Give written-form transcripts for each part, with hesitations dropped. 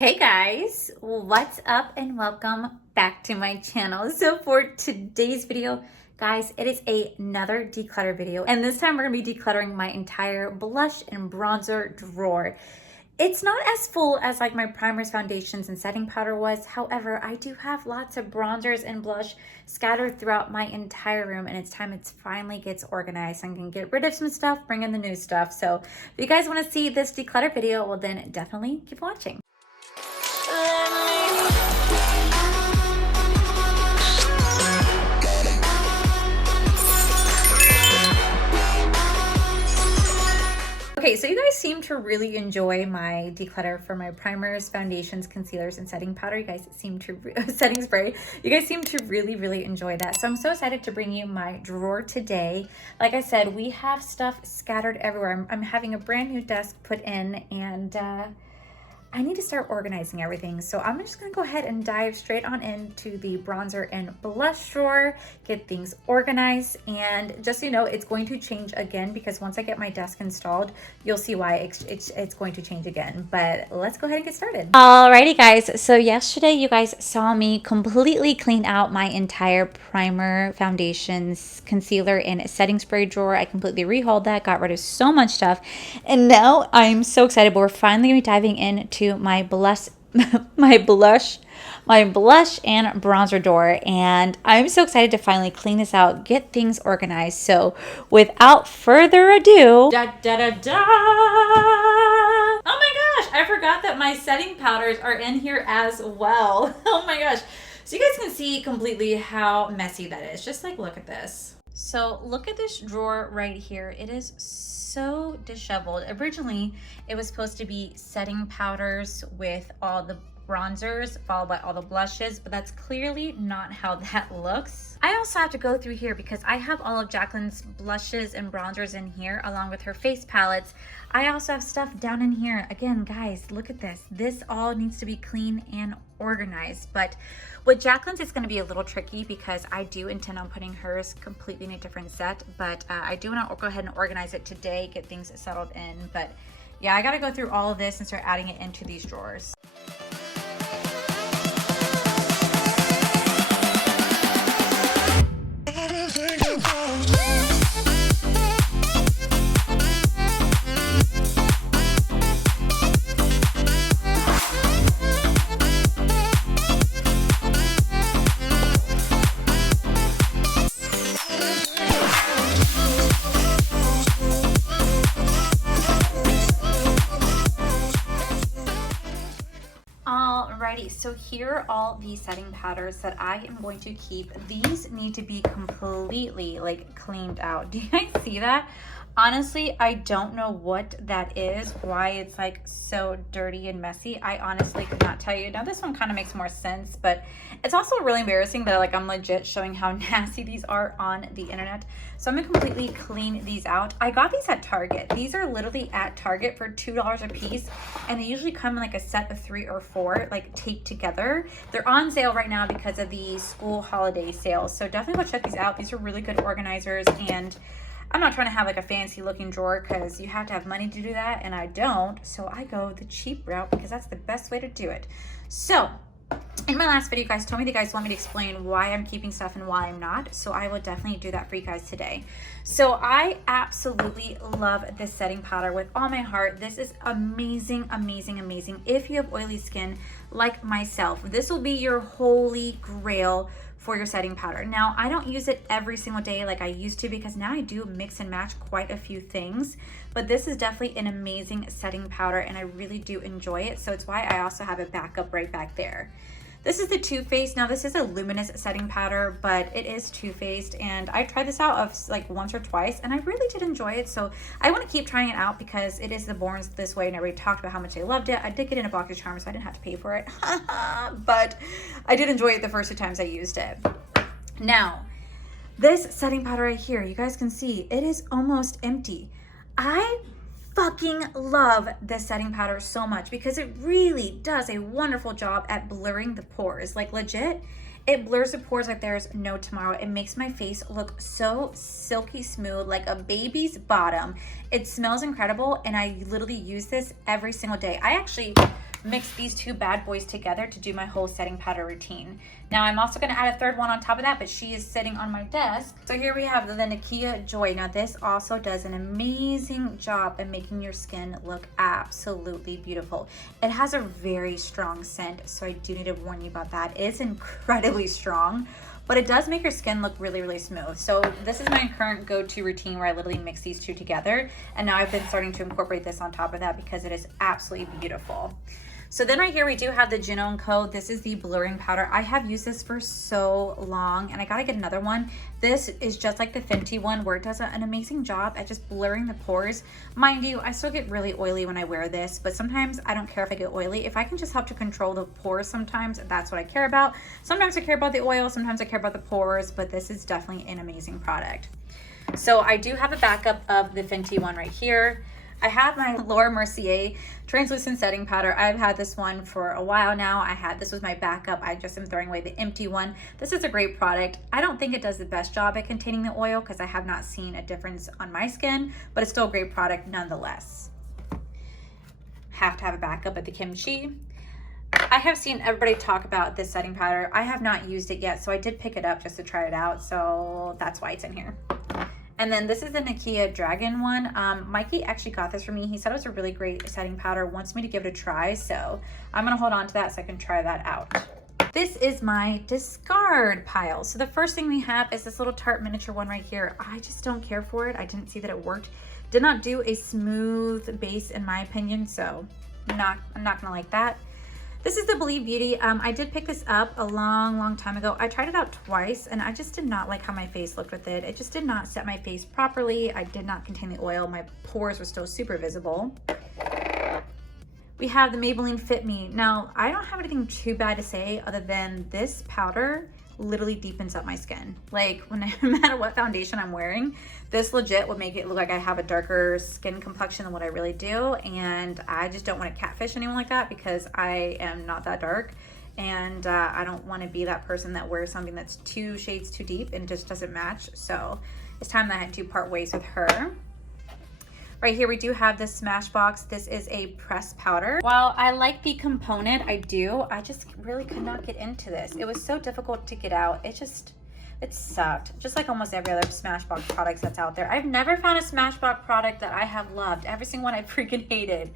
Hey guys, what's up and welcome back to my channel. So for today's video, guys, it is another declutter video, and this time we're gonna be decluttering my entire blush and bronzer drawer. It's not as full as like my primers, foundations, and setting powder was. However, I do have lots of bronzers and blush scattered throughout my entire room, and it's time it finally gets organized. I'm gonna get rid of some stuff, bring in the new stuff. So if you guys wanna see this declutter video, well then definitely keep watching. Okay, so you guys seem to really enjoy my declutter for my primers, foundations, concealers, and setting powder. You guys seem to, setting spray. You guys seem to really enjoy that. So I'm so excited to bring you my drawer today. Like I said, we have stuff scattered everywhere. I'm having a brand new desk put in, and I need to start organizing everything. So I'm just gonna go ahead and dive straight on into the bronzer and blush drawer, get things organized. And just so you know, it's going to change again because once I get my desk installed, you'll see why it's going to change again. But let's go ahead and get started. Alrighty guys, so yesterday you guys saw me completely clean out my entire primer, foundations, concealer, and setting spray drawer. I completely rehauled that, got rid of so much stuff. And now I'm so excited, but we're finally gonna be diving into my blush my blush and bronzer drawer, and I'm so excited to finally clean this out, get things organized. So without further ado, oh my gosh, I forgot that my setting powders are in here as well. Oh my gosh. So you guys can see completely how messy that is. Just like look at this. So look at this drawer right here. It is so disheveled. Originally, it was supposed to be setting powders with all the bronzers followed by all the blushes, but that's clearly not how that looks. I also have to go through here because I have all of Jacqueline's blushes and bronzers in here along with her face palettes. I also have stuff down in here. Again, guys, look at this. This all needs to be clean and organized. But with Jacqueline's, it's going to be a little tricky because I do intend on putting hers completely in a different set. But I do want to go ahead and organize it today, get things settled in. But yeah, I got to go through all of this and start adding it into these drawers. Alrighty, so here are all the setting powders that I am going to keep. These need to be completely like cleaned out. Do you guys see that? Honestly, I don't know what that is, why it's like so dirty and messy. I honestly could not tell you. Now this one kind of makes more sense, but it's also really embarrassing that like I'm legit showing how nasty these are on the internet. So I'm gonna completely clean these out. I got these at Target. These are literally at Target for $2 a piece, and they usually come in like a set of 3 or 4 like taped together. They're on sale right now because of the school holiday sales. So definitely go check these out. These are really good organizers, and I'm not trying to have like a fancy looking drawer because you have to have money to do that, and I don't. So I go the cheap route because that's the best way to do it. So in my last video, you guys told me that you guys want me to explain why I'm keeping stuff and why I'm not. So I will definitely do that for you guys today. So I absolutely love this setting powder with all my heart. This is amazing, amazing, amazing. If you have oily skin like myself, this will be your holy grail for your setting powder. Now, I don't use it every single day like I used to because now I do mix and match quite a few things, but this is definitely an amazing setting powder and I really do enjoy it. So it's why I also have a backup right back there. This is the Too Faced. Now this is a luminous setting powder, but it is Too Faced, and I tried this out of like once or twice and I really did enjoy it. So I want to keep trying it out because it is the Born This Way and I already talked about how much I loved it. I did get in a box of charms, so I didn't have to pay for it. But I did enjoy it the first 2 times I used it. Now, this setting powder right here, you guys can see it is almost empty. I fucking love this setting powder so much because it really does a wonderful job at blurring the pores. Like legit, it blurs the pores like there's no tomorrow. It makes my face look so silky smooth, like a baby's bottom. It smells incredible, and I literally use this every single day. I actually mix these two bad boys together to do my whole setting powder routine. Now I'm also going to add a third one on top of that, but she is sitting on my desk. So here we have the Nakia Joy. Now this also does an amazing job at making your skin look absolutely beautiful. It has a very strong scent, so I do need to warn you about that. It's incredibly strong, but it does make your skin look really, really smooth. So this is my current go-to routine where I literally mix these two together. And now I've been starting to incorporate this on top of that because it is absolutely beautiful. So then right here we do have the Juno & Co. This is the blurring powder. I have used this for so long and I gotta get another one. This is just like the Fenty one where it does an amazing job at just blurring the pores. Mind you, I still get really oily when I wear this, but sometimes I don't care if I get oily. If I can just help to control the pores sometimes, that's what I care about. Sometimes I care about the oil, sometimes I care about the pores, but this is definitely an amazing product. So I do have a backup of the Fenty one right here. I have my Laura Mercier translucent setting powder. I've had this one for a while now. This was my backup. I just am throwing away the empty one. This is a great product. I don't think it does the best job at containing the oil because I have not seen a difference on my skin, but it's still a great product nonetheless. Have to have a backup of the kimchi. I have seen everybody talk about this setting powder. I have not used it yet, so I did pick it up just to try it out, so that's why it's in here. And then this is the Nakia Dragon one. Mikey actually got this for me. He said it was a really great setting powder, wants me to give it a try. So I'm gonna hold on to that so I can try that out. This is my discard pile. So the first thing we have is this little Tarte miniature one right here. I just don't care for it. I didn't see that it worked. Did not do a smooth base in my opinion. So I'm not gonna like that. This is the Believe Beauty. I did pick this up a long time ago. I tried it out twice and I just did not like how my face looked with it. It just did not set my face properly. I did not contain the oil. My pores were still super visible. We have the Maybelline Fit Me. Now, I don't have anything too bad to say other than this powder literally deepens up my skin. Like no matter what foundation I'm wearing, this legit would make it look like I have a darker skin complexion than what I really do. And I just don't want to catfish anyone like that because I am not that dark. And I don't want to be that person that wears something that's 2 shades too deep and just doesn't match. So it's time that I had to part ways with her. Right here we do have this Smashbox. This is a pressed powder. While I like the component, I just really could not get into this. It was so difficult to get out. It sucked. Just like almost every other Smashbox product that's out there. I've never found a Smashbox product that I have loved. Every single one I freaking hated.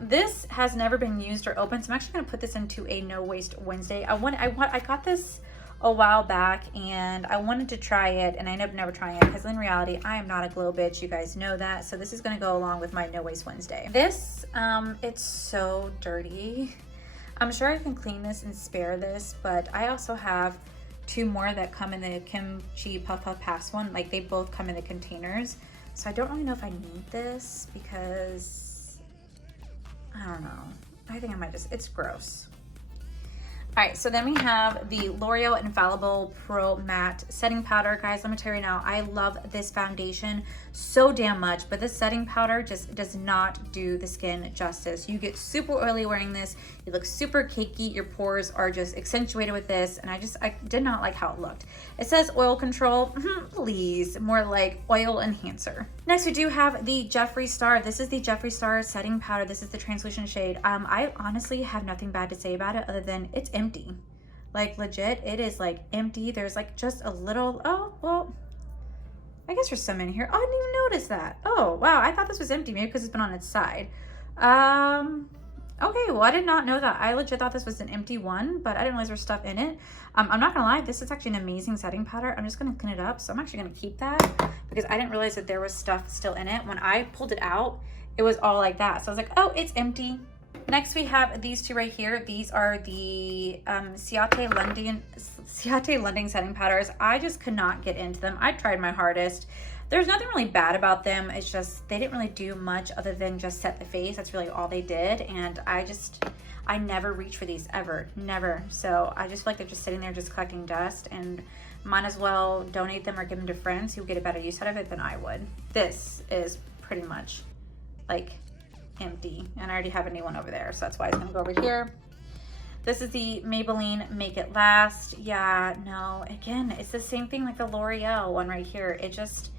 This has never been used or opened, so I'm actually gonna put this into a No Waste Wednesday. I got this a while back and I wanted to try it and I ended up never trying it because in reality I am not a glow bitch, you guys know that. So this is going to go along with my No Waste Wednesday. This it's so dirty. I'm sure I can clean this and spare this, but I also have 2 more that come in the Kimchi Puff Puff Pass one. Like they both come in the containers, so I don't really know if I need this because I don't know. I think I might just, it's gross. All right, so then we have the L'Oreal Infallible Pro Matte Setting Powder. Guys, let me tell you now, I love this foundation so damn much, but this setting powder just does not do the skin justice. You get super oily wearing this. You look super cakey. Your pores are just accentuated with this, and I did not like how it looked. It says oil control. Please, more like oil enhancer. Next, we do have the Jeffree Star. This is the Jeffree Star setting powder. This is the translucent shade. I honestly have nothing bad to say about it other than it's empty. Like legit, it is like empty. There's like just a little, oh, well, I guess there's some in here. Oh, I didn't even notice that. Oh, wow, I thought this was empty, maybe because it's been on its side. Okay, well, I did not know that. I legit thought this was an empty one, but I didn't realize there's stuff in it. I'm not gonna lie, this is actually an amazing setting powder. I'm just gonna clean it up, so I'm actually gonna keep that because I didn't realize that there was stuff still in it. When I pulled it out, it was all like that. So I was like, oh, it's empty. Next, we have these 2 right here. These are the Ciate London setting powders. I just could not get into them. I tried my hardest. There's nothing really bad about them. It's just they didn't really do much other than just set the face. That's really all they did. And I never reach for these ever, never. So I just feel like they're just sitting there just collecting dust and might as well donate them or give them to friends who get a better use out of it than I would. This is pretty much like empty and I already have a new one over there, so that's why it's gonna go over here. This is the Maybelline Make It Last. Yeah, no, again, it's the same thing like the L'Oreal one right here. It just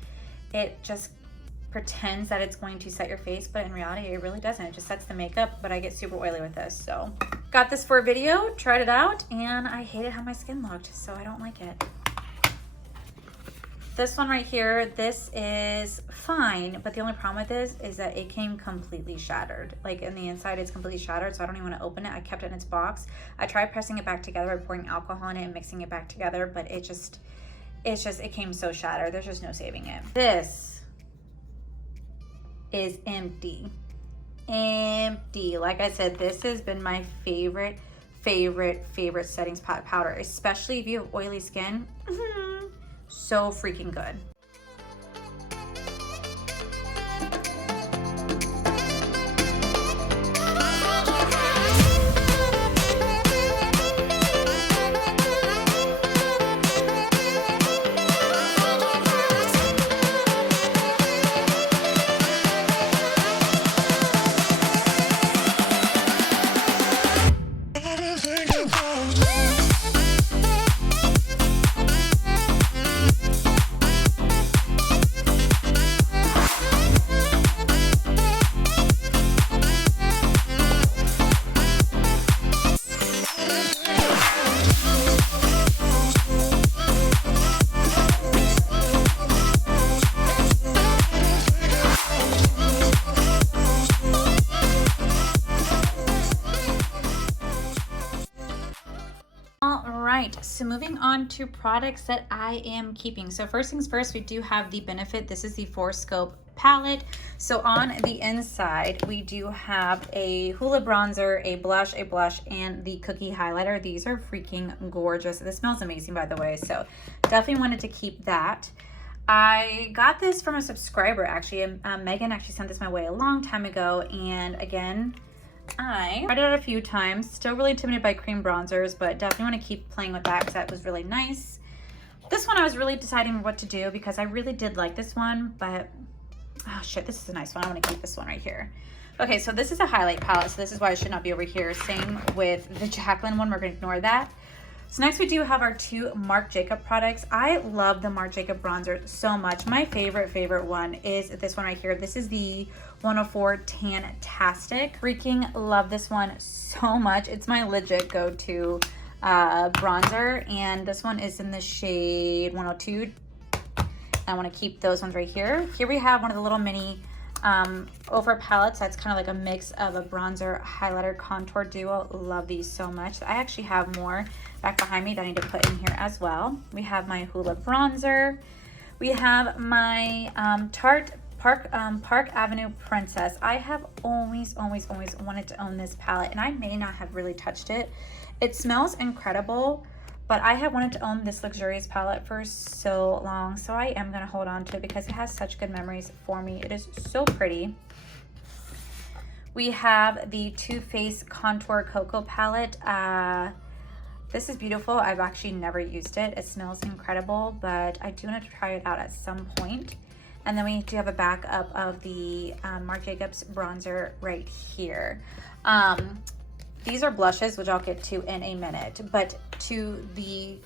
pretends that it's going to set your face, but in reality it really doesn't. It just sets the makeup, but I get super oily with this. So got this for a video, tried it out, and I hated how my skin looked, so I don't like it. This one right here, this is fine, but the only problem with this is that it came completely shattered. Like in the inside, it's completely shattered, so I don't even want to open it. I kept it in its box. I tried pressing it back together by pouring alcohol in it and mixing it back together, but it came so shattered. There's just no saving it. This is empty. Empty. Like I said, this has been my favorite settings powder, especially if you have oily skin. So freaking good. So moving on to products that I am keeping. So first things first, we do have the Benefit. This is the 4-Scope palette. So on the inside, we do have a Hoola bronzer, a blush, and the cookie highlighter. These are freaking gorgeous. This smells amazing, by the way. So definitely wanted to keep that. I got this from a subscriber, actually. Megan actually sent this my way a long time ago. And again, I tried it out a few times. Still really intimidated by cream bronzers, but definitely want to keep playing with that because that was really nice. This one I was really deciding what to do because I really did like this one, but oh shit, this is a nice one. I want to keep this one right here. Okay, so this is a highlight palette, so this is why it should not be over here. Same with the Jaclyn one. We're going to ignore that. So next we do have our 2 Marc Jacob products. I love the Marc Jacob bronzer so much. My favorite one is this one right here. This is the 104 Tantastic. Freaking love this one so much. It's my legit go-to bronzer, and this one is in the shade 102. I want to keep those ones right here. Here we have one of the little mini over palettes that's kind of like a mix of a bronzer highlighter contour duo. Love these so much. I actually have more back behind me that I need to put in here as well. We have my Hoola bronzer. We have my Park Avenue Princess. I have always wanted to own this palette, and I may not have really touched it. It smells incredible, but I have wanted to own this luxurious palette for so long, so I am going to hold on to it because it has such good memories for me. It is so pretty. We have the Too Faced Contour Cocoa palette. This is beautiful. I've actually never used it. It smells incredible, but I do want to try it out at some point. And then we do have a backup of the Marc Jacobs bronzer right here. These are blushes, which I'll get to in a minute. But to the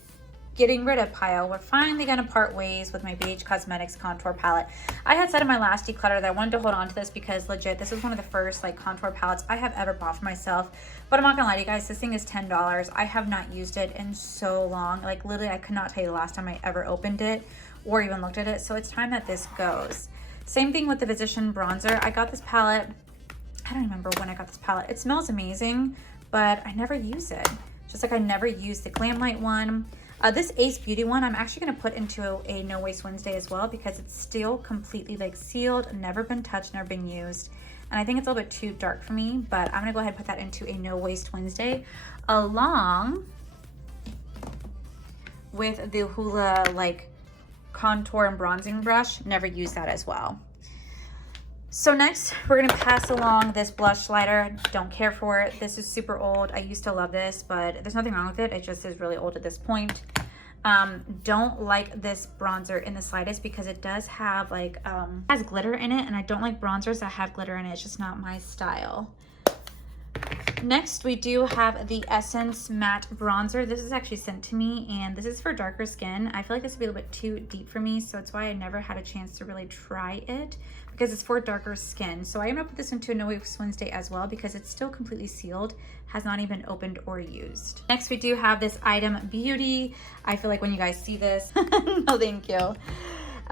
getting rid of pile, we're finally going to part ways with my BH Cosmetics contour palette. I had said in my last declutter that I wanted to hold on to this because legit, this is one of the first like contour palettes I have ever bought for myself. But I'm not gonna lie to you guys, this thing is $10. I have not used it in so long. Like literally, I could not tell you the last time I ever opened it or even looked at it. So it's time that this goes. Same thing with the Physician bronzer. I got this palette, I don't remember when I got this palette. It smells amazing, but I never use it. Just like I never used the Glam Light one. This Ace Beauty one, I'm actually gonna put into a No Waste Wednesday as well because it's still completely like sealed, never been touched, never been used. And I think it's a little bit too dark for me, but I'm gonna go ahead and put that into a No Waste Wednesday along with the Hoola like contour and bronzing brush. Never use that as well. So next, we're gonna pass along this blush lighter. Don't care for it. This is super old. I used to love this, but there's nothing wrong with it. It just is really old at this point. Don't like this bronzer in the slightest because it does have like, has glitter in it, and I don't like bronzers that have glitter in it. It's just not my style. Next, we do have the Essence Matte Bronzer. This is actually sent to me, and this is for darker skin. I feel like this would be a little bit too deep for me, so it's why I never had a chance to really try it. because it's for darker skin. So I'm gonna put this into a No Waste Wednesday as well because it's still completely sealed, has not even been opened or used. Next, we do have this Item Beauty. I feel like when you guys see this, no thank you.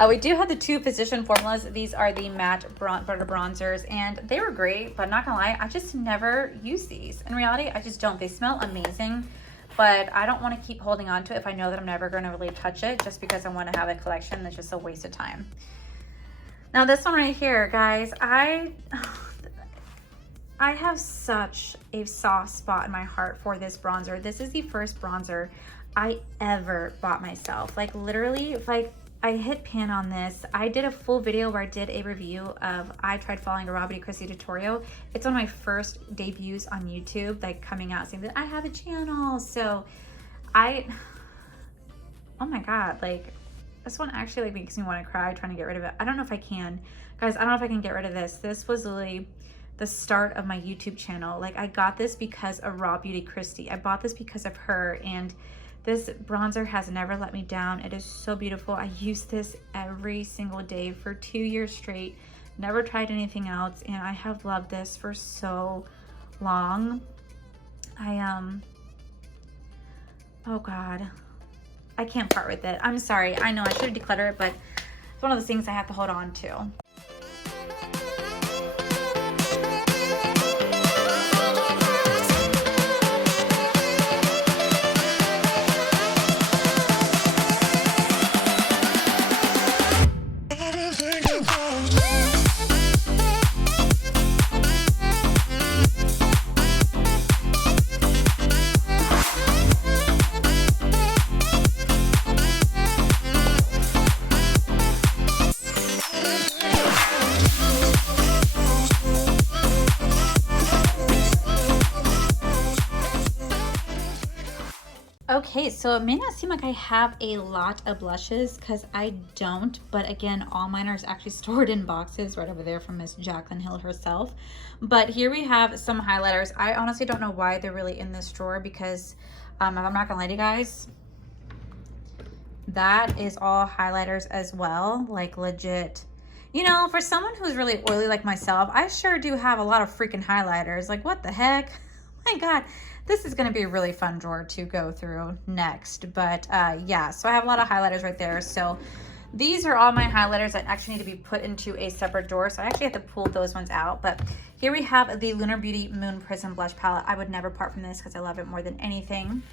We do have the 2 Physician formulas. These are the matte butter bronzers, and they were great, but not gonna lie, I just never use these. In reality, I just don't. They smell amazing, but I don't want to keep holding on to it if I know that I'm never going to really touch it, just because I want to have a collection that's just a waste of time. Now this one right here, guys, I have such a soft spot in my heart for this bronzer. This is the first bronzer I ever bought myself. Like literally, like I hit pan on this. I did a full video where I did a review of I tried following a Robert E. Christie tutorial. It's one of my first debuts on YouTube, like coming out saying that I have a channel. So oh my God, like this one actually like makes me want to cry trying to get rid of it. I don't know if I can. Guys, I don't know if I can get rid of this. This was literally the start of my YouTube channel. Like I got this because of Raw Beauty Christie. I bought this because of her, and this bronzer has never let me down. It is so beautiful. I use this every single day for 2 years straight. Never tried anything else, and I have loved this for so long. Oh God, I can't part with it. I'm sorry. I know I should declutter it, but it's one of those things I have to hold on to. Okay, so it may not seem like I have a lot of blushes because I don't, but again, all mine are actually stored in boxes right over there from Miss Jaclyn Hill herself. But here we have some highlighters. I honestly don't know why they're really in this drawer because I'm not gonna lie to you guys, that is all highlighters as well, like legit. You know, for someone who's really oily like myself, I sure do have a lot of freaking highlighters. Like what the heck? My God. This is going to be a really fun drawer to go through next. But yeah, so I have a lot of highlighters right there. So these are all my highlighters that actually need to be put into a separate drawer. So I actually have to pull those ones out. But here we have the Lunar Beauty Moon Prism Blush Palette. I would never part from this because I love it more than anything.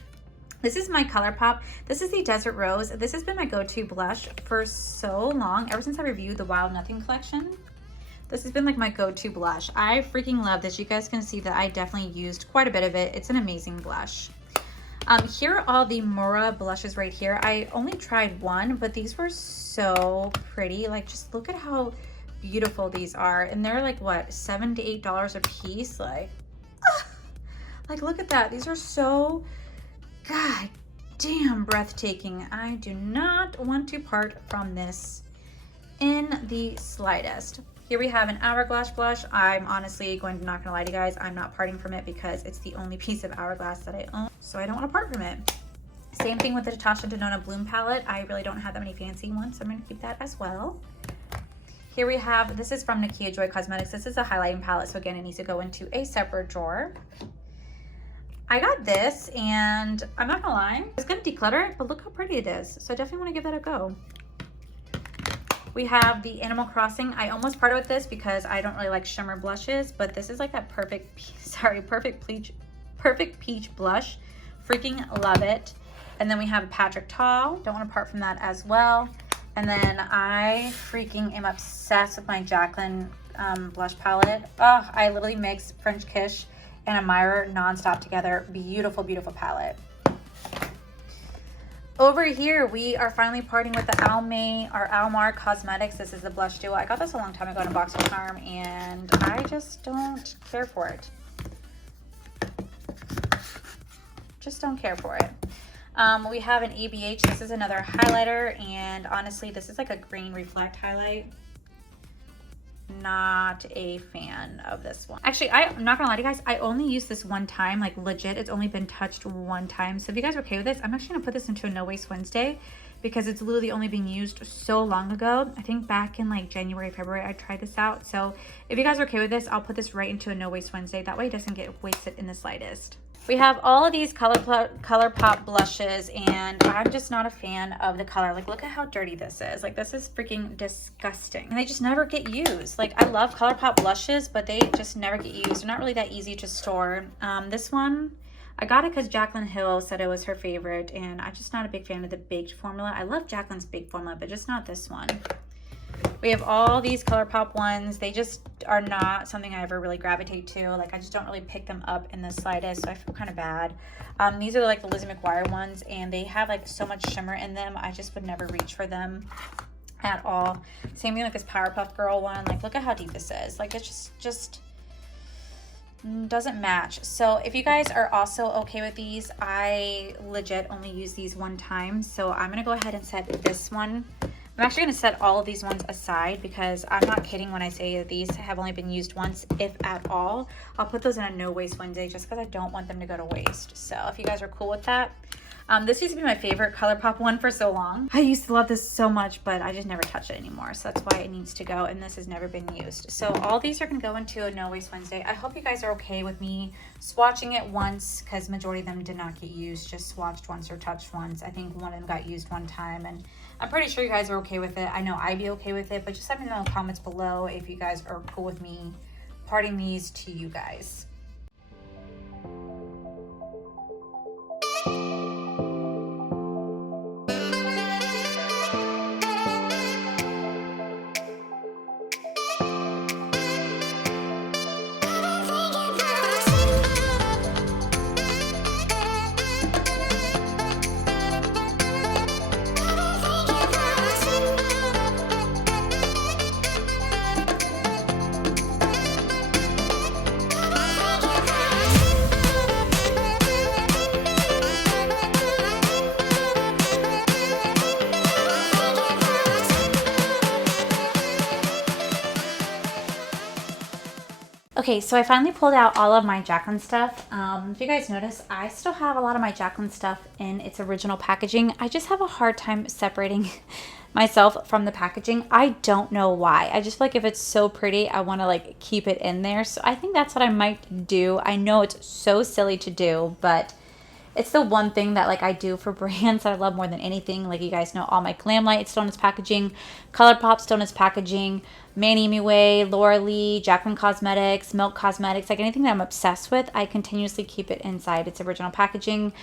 This is my ColourPop. This is the Desert Rose. This has been my go-to blush for so long, ever since I reviewed the Wild Nothing collection. This has been like my go-to blush. I freaking love this. You guys can see that I definitely used quite a bit of it. It's an amazing blush. Here are all the Mora blushes right here. I only tried one, but these were so pretty. Like, just look at how beautiful these are. And they're like, what, $7 to $8 a piece? Like, like look at that. These are so, God damn, breathtaking. I do not want to part from this in the slightest. Here we have an Hourglass blush. I'm honestly not gonna lie to you guys, I'm not parting from it because it's the only piece of Hourglass that I own, so I don't want to part from it. Same thing with the Natasha Denona Bloom palette. I really don't have that many fancy ones, so I'm gonna keep that as well. Here we have, this is from Nakia Joy Cosmetics. This is a highlighting palette, so again, it needs to go into a separate drawer. I got this, and I'm not gonna lie, I was gonna declutter it, but look how pretty it is, so I definitely want to give that a go. We have the Animal Crossing. I almost parted with this because I don't really like shimmer blushes, but this is like that perfect peach blush. Freaking love it. And then we have Patrick Tall. Don't want to part from that as well. And then I freaking am obsessed with my Jaclyn blush palette. Oh, I literally mix French Kiss and Admire nonstop together. Beautiful, beautiful palette. Over here, we are finally parting with the Almar Cosmetics. This is the blush duo. I got this a long time ago in a box of charm, and I just don't care for it. Just don't care for it. We have an ABH. This is another highlighter, and honestly, this is like a green reflect highlight. Not a fan of this one. Actually, I'm not gonna lie to you guys, I only used this one time, like legit, it's only been touched one time. So if you guys are okay with this, I'm actually gonna put this into a No Waste Wednesday because it's literally only being used so long ago. I think back in like January, February, I tried this out. So if you guys are okay with this, I'll put this right into a No Waste Wednesday. That way it doesn't get wasted in the slightest. We have all of these ColourPop blushes, and I'm just not a fan of the color. Like, look at how dirty this is. Like, this is freaking disgusting. And they just never get used. Like, I love ColourPop blushes, but they just never get used. They're not really that easy to store. This one, I got it because Jaclyn Hill said it was her favorite, and I'm just not a big fan of the baked formula. I love Jaclyn's baked formula, but just not this one. We have all these ColourPop ones. They just are not something I ever really gravitate to. Like, I just don't really pick them up in the slightest, so I feel kind of bad. These are like the Lizzie McGuire ones, and they have like so much shimmer in them. I just would never reach for them at all. Same thing like this Powerpuff Girl one. Like, look at how deep this is. Like, it's just doesn't match. So if you guys are also okay with these, I legit only use these one time. So I'm gonna go ahead and set this one. I'm actually going to set all of these ones aside because I'm not kidding when I say that these have only been used once, if at all. I'll put those in a No Waste Wednesday just because I don't want them to go to waste. So if you guys are cool with that. This used to be my favorite ColourPop one for so long. I used to love this so much, but I just never touch it anymore. So that's why it needs to go, and this has never been used. So all these are going to go into a No Waste Wednesday. I hope you guys are okay with me swatching it once, because majority of them did not get used, just swatched once or touched once. I think one of them got used one time, and I'm pretty sure you guys are okay with it. I know I'd be okay with it, but just let me know in the comments below if you guys are cool with me parting these to you guys. Okay, so I finally pulled out all of my Jaclyn stuff. If you guys notice, I still have a lot of my Jaclyn stuff in its original packaging. I just have a hard time separating myself from the packaging. I don't know why. I just feel like if it's so pretty, I want to like keep it in there. So I think that's what I might do. I know it's so silly to do, but it's the one thing that like I do for brands that I love more than anything. Like you guys know, all my Glam Light, it's still in its packaging. ColourPop, still in its packaging. Manny Miway, Laura Lee, Jaclyn Cosmetics, Milk Cosmetics, like anything that I'm obsessed with, I continuously keep it inside its original packaging.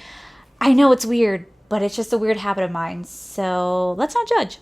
I know it's weird, but it's just a weird habit of mine. So let's not judge.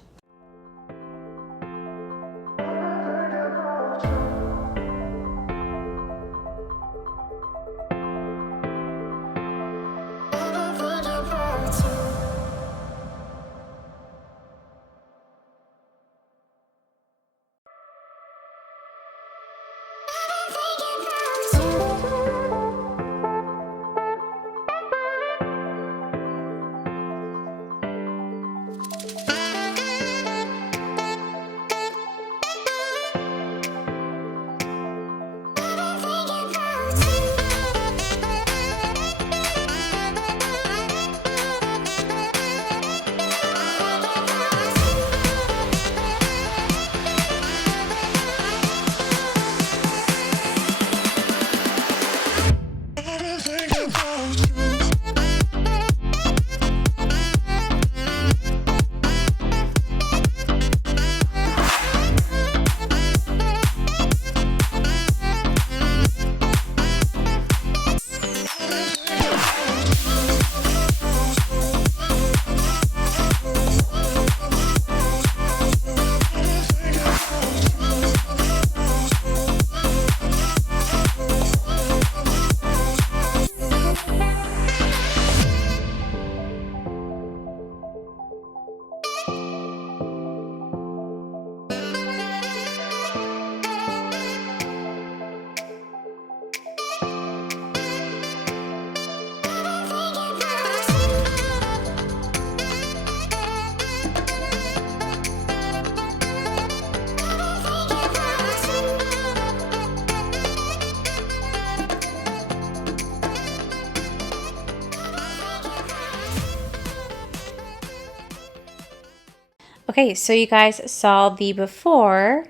Okay, so you guys saw the before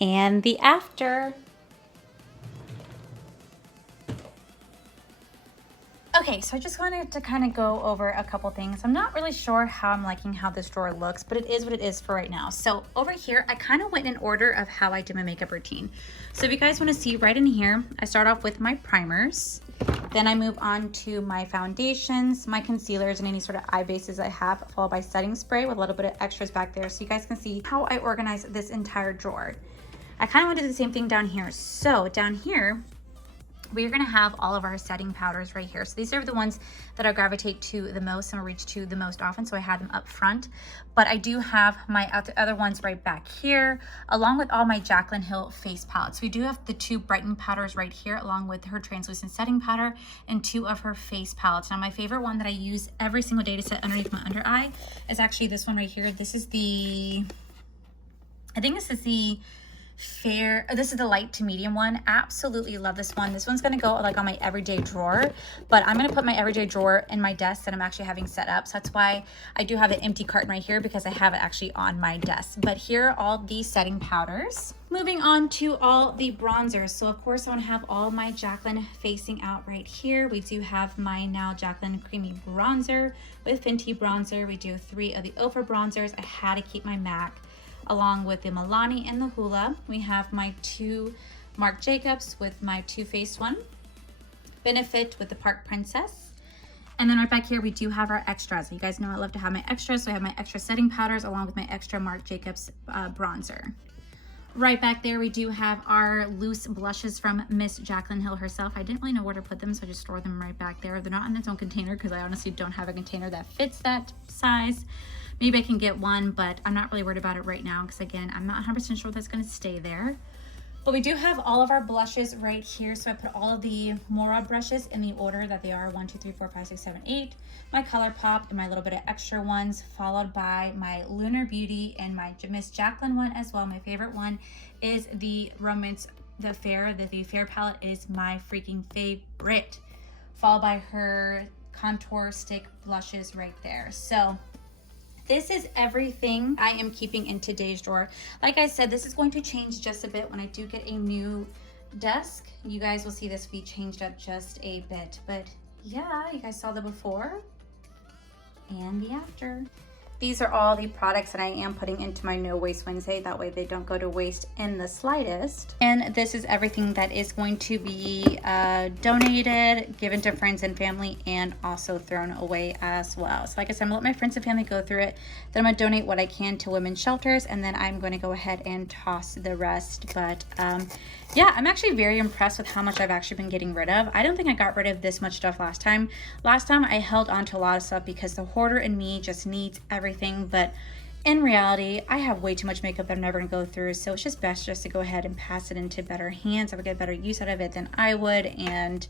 and the after. Okay, so I just wanted to kind of go over a couple things. I'm not really sure how I'm liking how this drawer looks, but it is what it is for right now. So over here, I kind of went in order of how I do my makeup routine. So if you guys want to see right in here, I start off with my primers. Then I move on to my foundations, my concealers, and any sort of eye bases I have, followed by setting spray with a little bit of extras back there. So you guys can see how I organize this entire drawer. I kind of want to do the same thing down here. So down here, we're going to have all of our setting powders right here. So these are the ones that I gravitate to the most and reach to the most often. So I have them up front, but I do have my other ones right back here, along with all my Jaclyn Hill face palettes. We do have the 2 Brighten powders right here, along with her translucent setting powder and 2 of her face palettes. Now my favorite one that I use every single day to set underneath my under eye is actually this one right here. This is the, I think this is the fair, this is the light to medium one. Absolutely love this one. This one's going to go like on my everyday drawer, but I'm going to put my everyday drawer in my desk that I'm actually having set up. So that's why I do have an empty carton right here, because I have it actually on my desk. But here are all the setting powders. Moving on to all the bronzers. So of course I want to have all my Jaclyn facing out right here. We do have my now Jaclyn creamy bronzer with Fenty bronzer. We do 3 of the Ofra bronzers. I had to keep my MAC, along with the Milani and the Hoola. We have my 2 Marc Jacobs with my Too Faced one, Benefit with the Park Princess. And then right back here, we do have our extras. You guys know I love to have my extras, so I have my extra setting powders along with my extra Marc Jacobs bronzer. Right back there, we do have our loose blushes from Miss Jaclyn Hill herself. I didn't really know where to put them, so I just store them right back there. They're not in its own container because I honestly don't have a container that fits that size. Maybe I can get one, but I'm not really worried about it right now because, again, I'm not 100% sure that's going to stay there. But we do have all of our blushes right here. So I put all of the Mora brushes in the order that they are: 1, 2, 3, 4, 5, 6, 7, 8. My ColourPop and my little bit of extra ones, followed by my Lunar Beauty and my Miss Jaclyn one as well. My favorite one is the Romance, the Fair palette is my freaking favorite, followed by her contour stick blushes right there. So this is everything I am keeping in today's drawer. Like I said, this is going to change just a bit when I do get a new desk. You guys will see this be changed up just a bit. But yeah, you guys saw the before and the after. These are all the products that I am putting into my No Waste Wednesday. That way they don't go to waste in the slightest. And this is everything that is going to be donated, given to friends and family, and also thrown away as well. So like I said, I'm gonna let my friends and family go through it. Then I'm gonna donate what I can to women's shelters, and then I'm going to go ahead and toss the rest. But yeah, I'm actually very impressed with how much I've actually been getting rid of. I don't think I got rid of this much stuff last time. Last time I held on to a lot of stuff because the hoarder in me just needs everything. But in reality, I have way too much makeup that I'm never gonna go through. So it's just best just to go ahead and pass it into better hands. I would get better use out of it than I would. And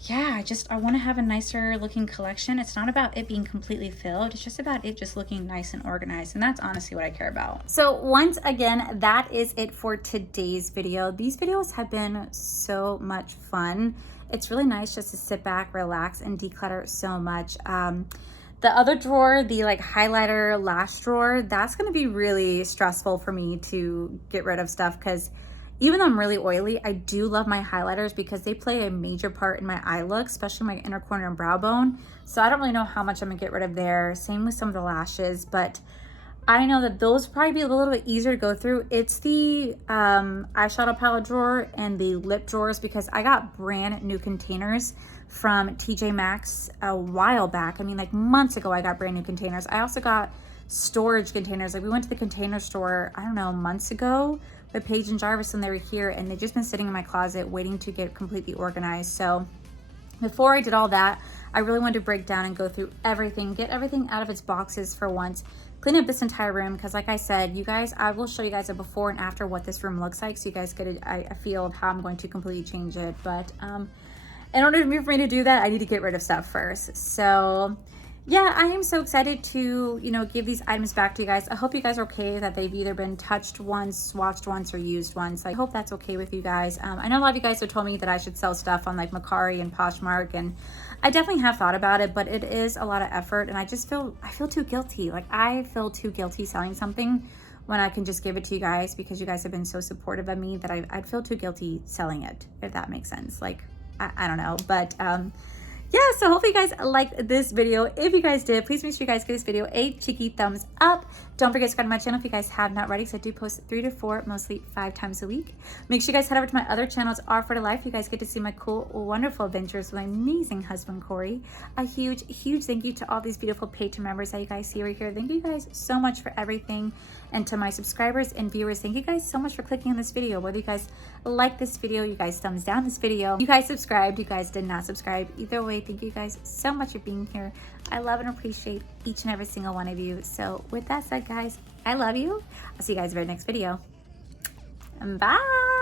yeah, I want to have a nicer looking collection. It's not about it being completely filled. It's just about it just looking nice and organized. And that's honestly what I care about. So once again, that is it for today's video. These videos have been so much fun. It's really nice just to sit back, relax, and declutter so much. The other drawer, the like highlighter lash drawer, that's going to be really stressful for me to get rid of stuff, because even though I'm really oily, I do love my highlighters because they play a major part in my eye look, especially my inner corner and brow bone. So I don't really know how much I'm gonna get rid of there. Same with some of the lashes, but I know that those probably be a little bit easier to go through. It's the eyeshadow palette drawer and the lip drawers, because I got brand new containers from TJ Maxx a while back. I mean, like months ago, I got brand new containers. I also got storage containers. Like we went to the container store, I don't know, months ago with Paige and Jarvis, and they were here, and they've just been sitting in my closet waiting to get completely organized. So before I did all that, I really wanted to break down and go through everything, get everything out of its boxes for once, clean up this entire room, because like I said, you guys, I will show you guys a before and after what this room looks like, so you guys get a feel of how I'm going to completely change it. But in order for me to do that, I need to get rid of stuff first. So yeah, I am so excited to, you know, give these items back to you guys. I hope you guys are okay that they've either been touched once, swatched once, or used once. I hope that's okay with you guys. I know a lot of you guys have told me that I should sell stuff on like Mercari and Poshmark, and I definitely have thought about it, but it is a lot of effort, and I feel too guilty. Like, I feel too guilty selling something when I can just give it to you guys, because you guys have been so supportive of me that I'd feel too guilty selling it, if that makes sense. Like, I don't know, but yeah, so hopefully you guys liked this video. If you guys did, please make sure you guys give this video a cheeky thumbs up. Don't forget to subscribe to my channel if you guys have not already, because I do post 3 to 4, mostly 5 times a week. Make sure you guys head over to my other channels, R for the Life. You guys get to see my cool, wonderful adventures with my amazing husband, Corey. A huge, huge thank you to all these beautiful Patreon members that you guys see right here. Thank you guys so much for everything. And to my subscribers and viewers, thank you guys so much for clicking on this video. Whether you guys like this video, you guys thumbs down this video, you guys subscribed, you guys did not subscribe. Either way, thank you guys so much for being here. I love and appreciate each and every single one of you. So with that said, guys, I love you. I'll see you guys in the very next video. Bye.